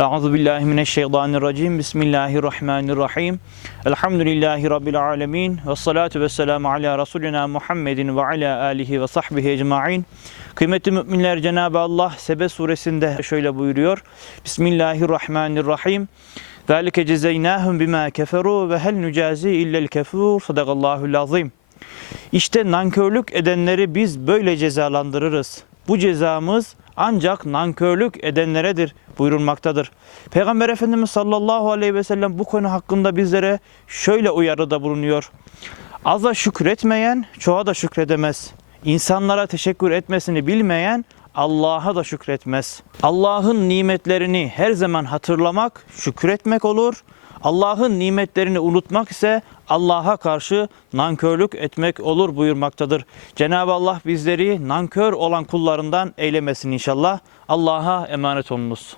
Euzu billahi mineşşeytanirracim. Bismillahirrahmanirrahim. Elhamdülillahi rabbil alamin ve salatu vesselamu ala resulina Muhammedin ve ala alihi ve sahbihi ecmaîn. Kıymetli müminler Cenab-ı Allah Sebe suresinde şöyle buyuruyor. Bismillahirrahmanirrahim. Zalike cezeynâhum bima keferu ve hel nucazi illel kefur. Sadakallahul azim. İşte nankörlük edenleri biz böyle cezalandırırız. Bu cezamız ancak nankörlük edenleredir buyurulmaktadır. Peygamber Efendimiz sallallahu aleyhi ve sellem bu konu hakkında bizlere şöyle uyarıda bulunuyor. Aza şükretmeyen çoğa da şükredemez. İnsanlara teşekkür etmesini bilmeyen Allah'a da şükretmez. Allah'ın nimetlerini her zaman hatırlamak şükretmek olur. Allah'ın nimetlerini unutmak ise Allah'a karşı nankörlük etmek olur buyurmaktadır. Cenab-ı Allah bizleri nankör olan kullarından eylemesin inşallah. Allah'a emanet olunuz.